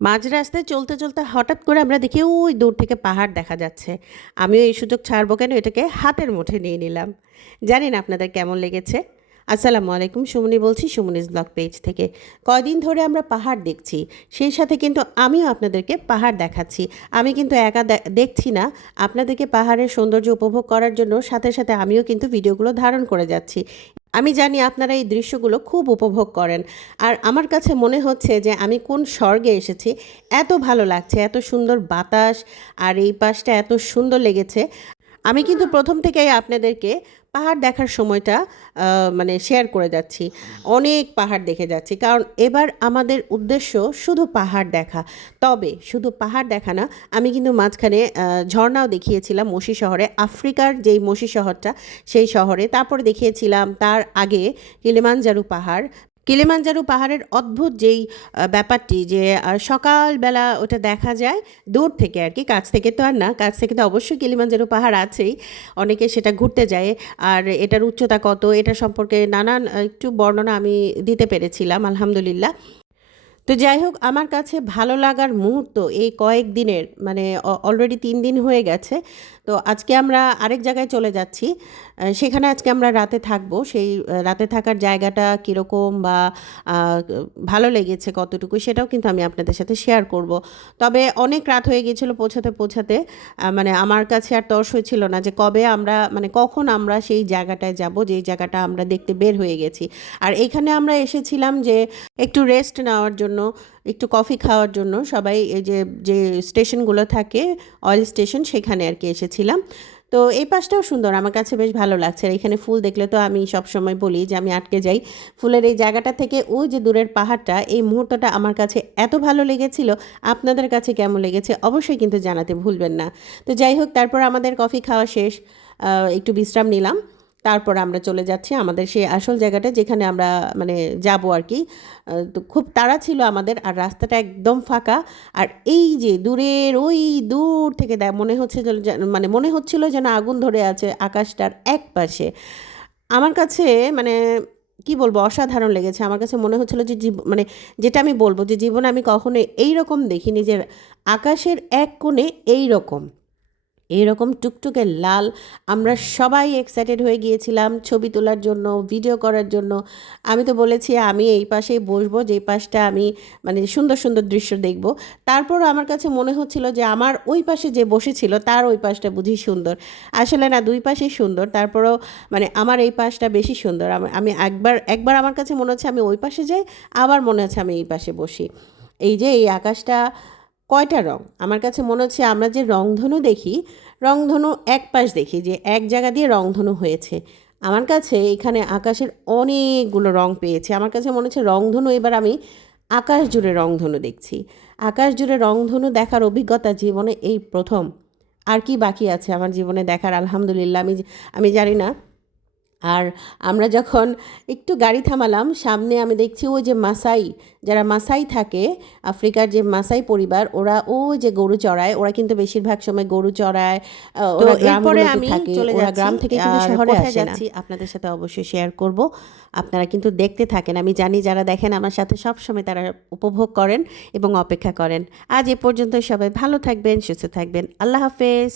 মাঝ রাস্তায় চলতে চলতে হঠাৎ করে আমরা দেখি ওই দূর থেকে পাহাড় দেখা যাচ্ছে। আমিও এই সুযোগ ছাড়বো কেন, এটাকে হাতের মুঠে নিয়ে নিলাম। জানি না আপনাদের কেমন লেগেছে। আসসালামু আলাইকুম, সুমনি বলছি সুমনিজ ব্লগ পেজ থেকে। কয়দিন ধরে আমরা পাহাড় দেখছি, সেই সাথে কিন্তু আমিও আপনাদেরকে পাহাড় দেখাচ্ছি। আমি কিন্তু একা দেখছি না, আপনাদেরকে পাহাড়ের সৌন্দর্য উপভোগ করার জন্য সাথে সাথে আমিও কিন্তু ভিডিওগুলো ধারণ করে যাচ্ছি। আমি জানি আপনারা এই দৃশ্যগুলো খুব উপভোগ করেন, আর আমার কাছে মনে হচ্ছে যে আমি কোন স্বর্গে এসেছি। এত ভালো লাগছে, এত সুন্দর বাতাস, আর এই পাশটা এত সুন্দর লেগেছে। আমি কিন্তু প্রথম থেকেই আপনাদেরকে পাহাড় দেখার সময়টা মানে শেয়ার করে যাচ্ছি। অনেক পাহাড় দেখে যাচ্ছি, কারণ এবার আমাদের উদ্দেশ্য শুধু পাহাড় দেখা। তবে শুধু পাহাড় দেখা না, আমি কিন্তু মাঝখানে ঝর্ণাও দেখিয়েছিলাম মসি শহরে, আফ্রিকার যেই মসি শহরটা সেই শহরে। তারপরে দেখিয়েছিলাম তার আগে কিলিমানজারো পাহাড়। কিলিমানজারো পাহাড়ের অদ্ভুত যেই ব্যাপারটি যে সকালবেলা ওটা দেখা যায় দূর থেকে আর কি, কাছ থেকে তো আর না। কাছ থেকে তো অবশ্যই কিলিমানজারো পাহাড় আছেই, অনেকে সেটা ঘুরতে যায়। আর এটার উচ্চতা কত, এটা সম্পর্কে নানান একটু বর্ণনা আমি দিতে পেরেছিলাম আলহামদুলিল্লাহ। তো যাই হোক, আমার কাছে ভালো লাগার মুহূর্ত এই কয়েকদিনের, মানে অলরেডি 3 দিন হয়ে গেছে। তো আজকে আমরা আরেক জায়গায় চলে যাচ্ছি, সেখানে আজকে আমরা রাতে থাকবো। সেই রাতে থাকার জায়গাটা কীরকম বা ভালো লেগেছে কতটুকু, সেটাও কিন্তু আমি আপনাদের সাথে শেয়ার করব। তবে অনেক রাত হয়ে গিয়েছিলো পৌঁছাতে পৌঁছাতে, মানে আমার কাছে আর তর্স হয়েছিল না যে কবে আমরা, মানে কখন আমরা সেই জায়গাটায় যাব যেই জায়গাটা আমরা দেখতে বের হয়ে গেছি। আর এইখানে আমরা এসেছিলাম যে একটু রেস্ট নেওয়ার জন্য, একটু কফি খাওয়ার জন্য। সবাই এই যে যে স্টেশনগুলো থাকে, অয়েল স্টেশন, সেখানে আর কি এসেছিলাম। তো এই পাশটাও সুন্দর, আমার কাছে বেশ ভালো লাগছে। আর এখানে ফুল দেখলে তো আমি সব সময় বলি যে আমি আটকে যাই ফুলের এই জায়গাটা থেকে। ওই যে দূরের পাহাড়টা, এই মুহূর্তটা আমার কাছে এত ভালো লেগেছিল। আপনাদের কাছে কেমন লেগেছে অবশ্যই কিন্তু জানাতে ভুলবেন না। তো যাই হোক, তারপর আমাদের কফি খাওয়া শেষ, একটু বিশ্রাম নিলাম। তারপর আমরা চলে যাচ্ছি আমাদের সেই আসল জায়গাটা যেখানে আমরা মানে যাব আর কি। তো খুব তাড়া ছিল আমাদের, আর রাস্তাটা একদম ফাঁকা। আর এই যে দূরের ওই দূর থেকে মনে হচ্ছে মানে মনে হচ্ছিল যেন আগুন ধরে আছে আকাশটার এক পাশে। আমার কাছে মানে কি বলবো, অসাধারণ লেগেছে। আমার কাছে মনে হচ্ছিল যে মানে যেটা আমি বলবো যে জীবনে আমি কখনো এইরকম দেখিনি যে আকাশের এক কোণে এইরকম এইরকম টুকটুকে লাল। আমরা সবাই এক্সাইটেড হয়ে গিয়েছিলাম ছবি তোলার জন্য, ভিডিও করার জন্য। আমি তো বলেছি আমি এই পাশেই বসবো, যেই পাশটা আমি মানে সুন্দর সুন্দর দৃশ্য দেখব। তারপর আমার কাছে মনে হচ্ছিল যে আমার ওই পাশে যে বসেছিল তার ওই পাশটা বুঝি সুন্দর। আসলে না, দুই পাশেই সুন্দর, তারপরেও মানে আমার এই পাশটা বেশি সুন্দর। আমি একবার একবার আমার কাছে মনে হচ্ছে আমি ওই পাশে যাই, আবার মনে হচ্ছে আমি এই পাশে বসি। এই যে এই আকাশটা কয়টা রং, আমার কাছে মনে হচ্ছে আমরা যে রংধনু দেখি, রংধনু এক পাশ দেখি যে এক জায়গা দিয়ে রংধনু হয়েছে। আমার কাছে এখানে আকাশের অনেকগুলো রং পেয়েছে। আমার কাছে মনে হচ্ছে রংধনু, এবার আমি আকাশ জুড়ে রংধনু দেখছি। আকাশ জুড়ে রংধনু দেখার অভিজ্ঞতা জীবনে এই প্রথম। আর কি বাকি আছে আমার জীবনে দেখার, আলহামদুলিল্লাহ। আমি জানি না। আর আমরা যখন একটু গাড়ি থামালাম সামনে, আমি দেখছি ওই যে মাসাই, যারা মাসাই থাকে, আফ্রিকার যে মাসাই পরিবার, ওরা ওই যে গরু চড়ায়। ওরা কিন্তু বেশিরভাগ সময় গরু চড়ায়, ওরা গ্রামগুলোতে থাকে। ওরা গ্রাম থেকে কিন্তু শহরে আসে না। আপনাদের সাথে অবশ্যই শেয়ার করব, আপনারা কিন্তু দেখতে থাকেন। আমি জানি যারা দেখেন আমার সাথে সব সময় তারা উপভোগ করেন এবং অপেক্ষা করেন। আজ এ পর্যন্ত, সবাই ভালো থাকবেন, সুস্থ থাকবেন। আল্লাহ হাফেজ।